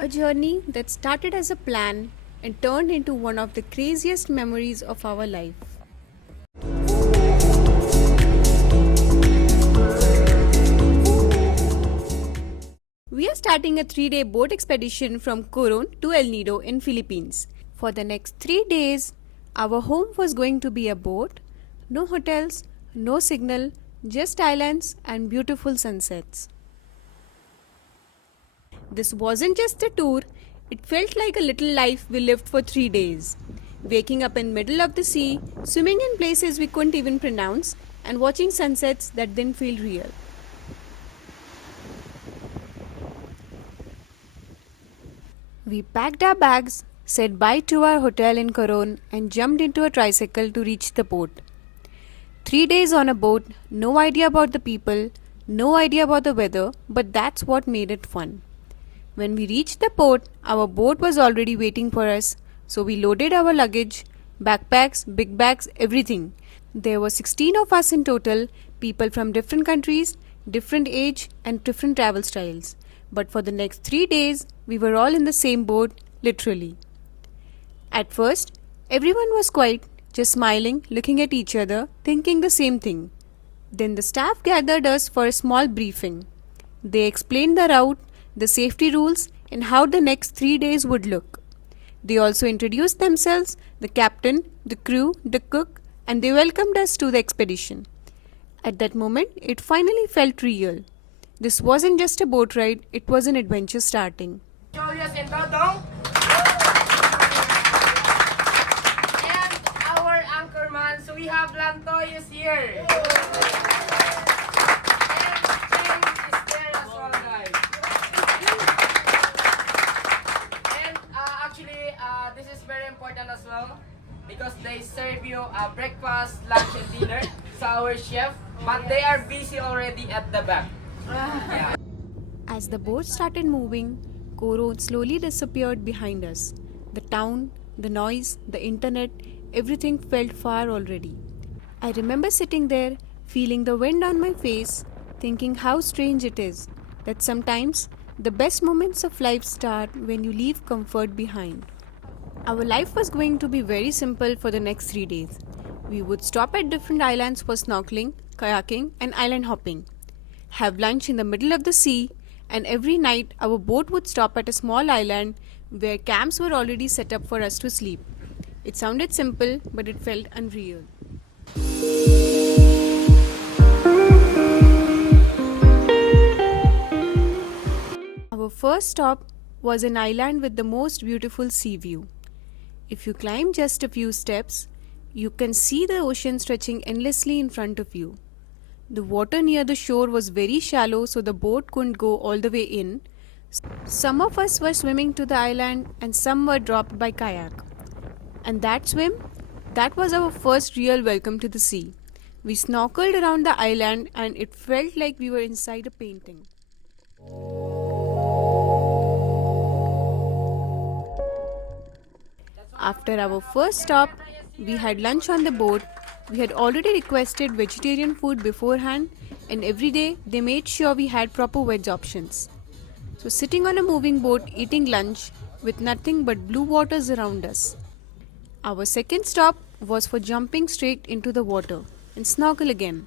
A journey that started as a plan and turned into one of the craziest memories of our life. We are starting a 3-day boat expedition from Coron to El Nido in Philippines. For the next 3 days, our home was going to be a boat, no hotels, no signal, just islands and beautiful sunsets. This wasn't just a tour, it felt like a little life we lived for 3 days. Waking up in middle of the sea, swimming in places we couldn't even pronounce, and watching sunsets that didn't feel real. We packed our bags, said bye to our hotel in Coron, and jumped into a tricycle to reach the port. 3 days on a boat, no idea about the people, no idea about the weather, but that's what made it fun. When we reached the port, our boat was already waiting for us, so we loaded our luggage, backpacks, big bags, everything. There were 16 of us in total, people from different countries, different age, and different travel styles. But for the next 3 days, we were all in the same boat, literally. At first, everyone was quiet, just smiling, looking at each other, thinking the same thing. Then the staff gathered us for a small briefing. They explained the route, the safety rules, and how the next 3 days would look. They also introduced themselves, the captain, the crew, the cook, and they welcomed us to the expedition. At that moment, it finally felt real. This wasn't just a boat ride, it was an adventure starting. Julius and Dodong. And our anchorman, so we have Lantoy is here. And James is there as well, guys. And this is very important as well because they serve you breakfast, lunch, and dinner. It's our chef, but they are busy already at the back. Yeah. As the boat started moving, Koro slowly disappeared behind us. The town, the noise, the internet, everything felt far already. I remember sitting there, feeling the wind on my face, thinking how strange it is that sometimes the best moments of life start when you leave comfort behind. Our life was going to be very simple for the next 3 days. We would stop at different islands for snorkeling, kayaking, and island hopping. Have lunch in the middle of the sea, and every night our boat would stop at a small island where camps were already set up for us to sleep. It sounded simple, but it felt unreal. Our first stop was an island with the most beautiful sea view. If you climb just a few steps, you can see the ocean stretching endlessly in front of you. The water near the shore was very shallow, so the boat couldn't go all the way in. Some of us were swimming to the island and some were dropped by kayak. And that was our first real welcome to the sea. We snorkeled around the island and it felt like we were inside a painting. After our first stop, we had lunch on the boat. We had already requested vegetarian food beforehand, and every day they made sure we had proper veg options. So sitting on a moving boat eating lunch with nothing but blue waters around us. Our second stop was for jumping straight into the water and snorkel again.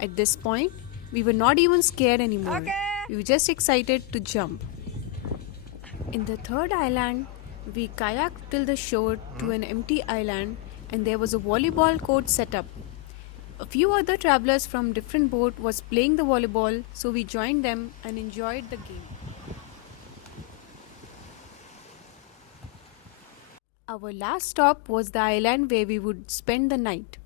At this point, we were not even scared anymore. We were just excited to jump. In the third island, we kayaked till the shore to an empty island, and there was a volleyball court set up. A few other travelers from different boat was playing the volleyball, so we joined them and enjoyed the game. Our last stop was the island where we would spend the night.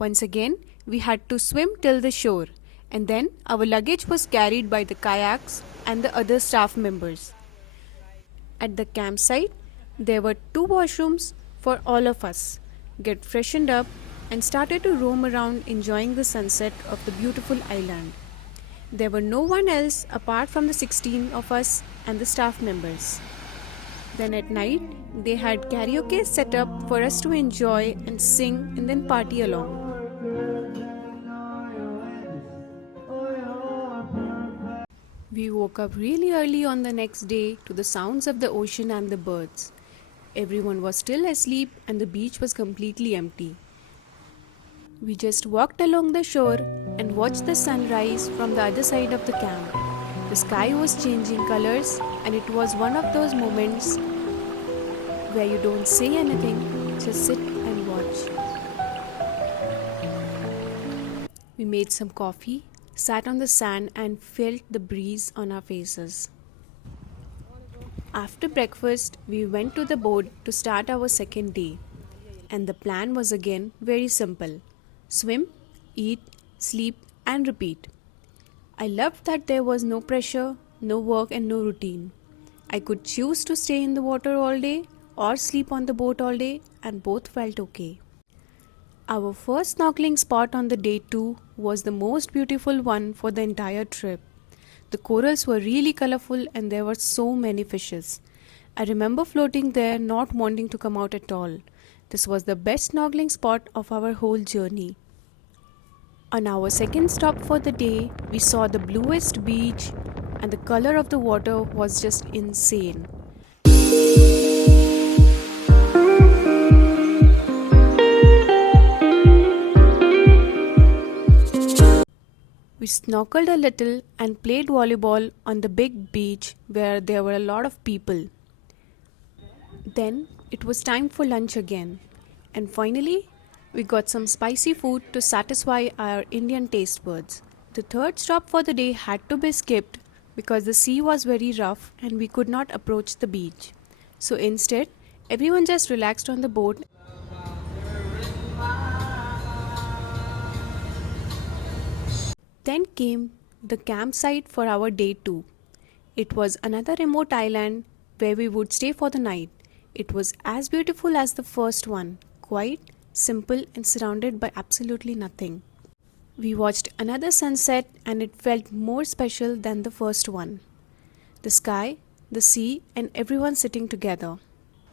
Once again, we had to swim till the shore, and then our luggage was carried by the kayaks and the other staff members. At the campsite, there were 2 washrooms for all of us. Get freshened up and started to roam around enjoying the sunset of the beautiful island. There were no one else apart from the 16 of us and the staff members. Then at night, they had karaoke set up for us to enjoy and sing and then party along. We woke woke up really early on the next day to the sounds of the ocean and the birds. Everyone was still asleep and the beach was completely empty. We just walked along the shore and watched the sunrise from the other side of the camp. The sky was changing colors, and it was one of those moments where you don't say anything, just sit and watch. We made some coffee, sat on the sand, and felt the breeze on our faces. After breakfast, we went to the boat to start our second day. And the plan was again very simple: swim, eat, sleep, and repeat. I loved that there was no pressure, no work, and no routine. I could choose to stay in the water all day or sleep on the boat all day, and both felt okay. Our first snorkeling spot on the day 2 was the most beautiful one for the entire trip. The corals were really colorful and there were so many fishes. I remember floating there not wanting to come out at all. This was the best snorkeling spot of our whole journey. On our second stop for the day, we saw the bluest beach and the color of the water was just insane. We snorkeled a little and played volleyball on the big beach where there were a lot of people. Then it was time for lunch again. And finally, we got some spicy food to satisfy our Indian taste buds. The third stop for the day had to be skipped because the sea was very rough and we could not approach the beach. So instead, everyone just relaxed on the boat. Then came the campsite for our day 2. It was another remote island where we would stay for the night. It was as beautiful as the first one, quiet, simple, and surrounded by absolutely nothing. We watched another sunset and it felt more special than the first one. The sky, the sea, and everyone sitting together.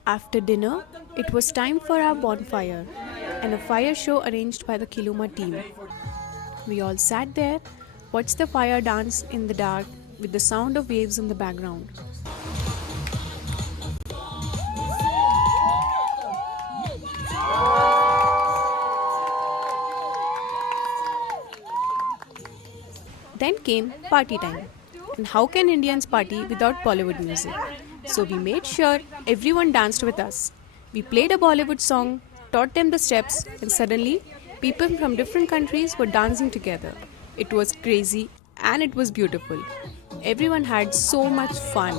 After dinner, it was time for our bonfire and a fire show arranged by the Keeloma team. We all sat there, watched the fire dance in the dark with the sound of waves in the background. Then came party time. And how can Indians party without Bollywood music? So we made sure everyone danced with us. We played a Bollywood song, taught them the steps, and suddenly people from different countries were dancing together. It was crazy and it was beautiful. Everyone had so much fun.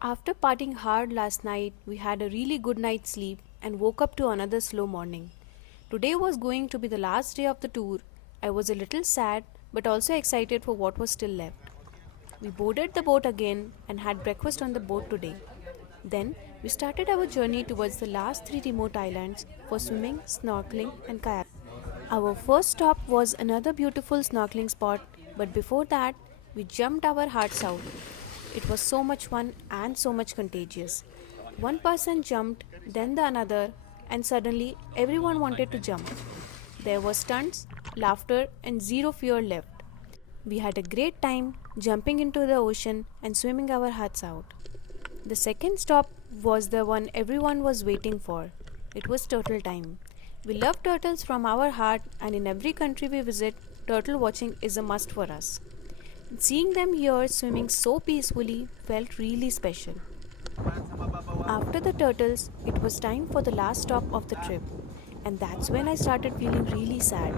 After partying hard last night, we had a really good night's sleep and woke up to another slow morning. Today was going to be the last day of the tour. I was a little sad but also excited for what was still left. We boarded the boat again and had breakfast on the boat today. Then we started our journey towards the last 3 remote islands for swimming, snorkeling, and kayak. Our first stop was another beautiful snorkeling spot, but before that, we jumped our hearts out. It was so much fun and so much contagious. One person jumped, then the another, and suddenly everyone wanted to jump. There were stunts, laughter, and zero fear left. We had a great time jumping into the ocean and swimming our hearts out. The second stop was the one everyone was waiting for. It was turtle time. We love turtles from our heart, and in every country we visit, turtle watching is a must for us. Seeing them here swimming so peacefully felt really special. After the turtles, it was time for the last stop of the trip, and that's when I started feeling really sad.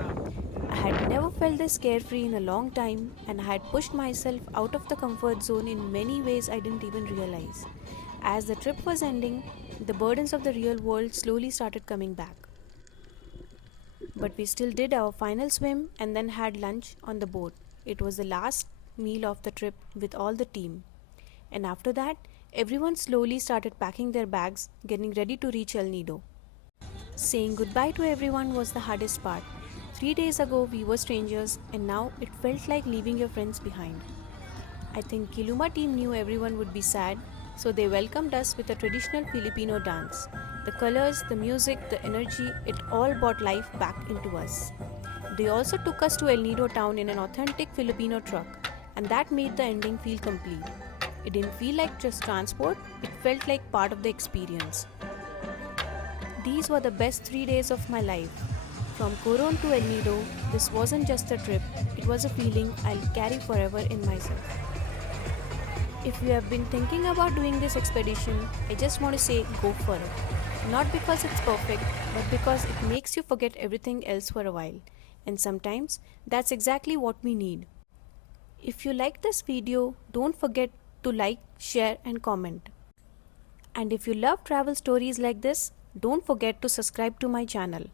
I had never felt this carefree in a long time, and I had pushed myself out of the comfort zone in many ways I didn't even realize. As the trip was ending, the burdens of the real world slowly started coming back. But we still did our final swim and then had lunch on the boat. It was the last meal of the trip with all the team. And after that, everyone slowly started packing their bags, getting ready to reach El Nido. Saying goodbye to everyone was the hardest part. 3 days ago, we were strangers, and now it felt like leaving your friends behind. I think Keeloma team knew everyone would be sad, So they welcomed us with a traditional Filipino dance. The colors, the music, the energy, it all brought life back into us. They also took us to El Nido town in an authentic Filipino truck, and that made the ending feel complete. It didn't feel like just transport, it felt like part of the experience. These were the best 3 days of my life. From Coron to El Nido, this wasn't just a trip, it was a feeling I'll carry forever in myself. If you have been thinking about doing this expedition, I just want to say go for it. Not because it's perfect, but because it makes you forget everything else for a while. And sometimes that's exactly what we need. If you like this video, don't forget to like, share, and comment. And if you love travel stories like this, don't forget to subscribe to my channel.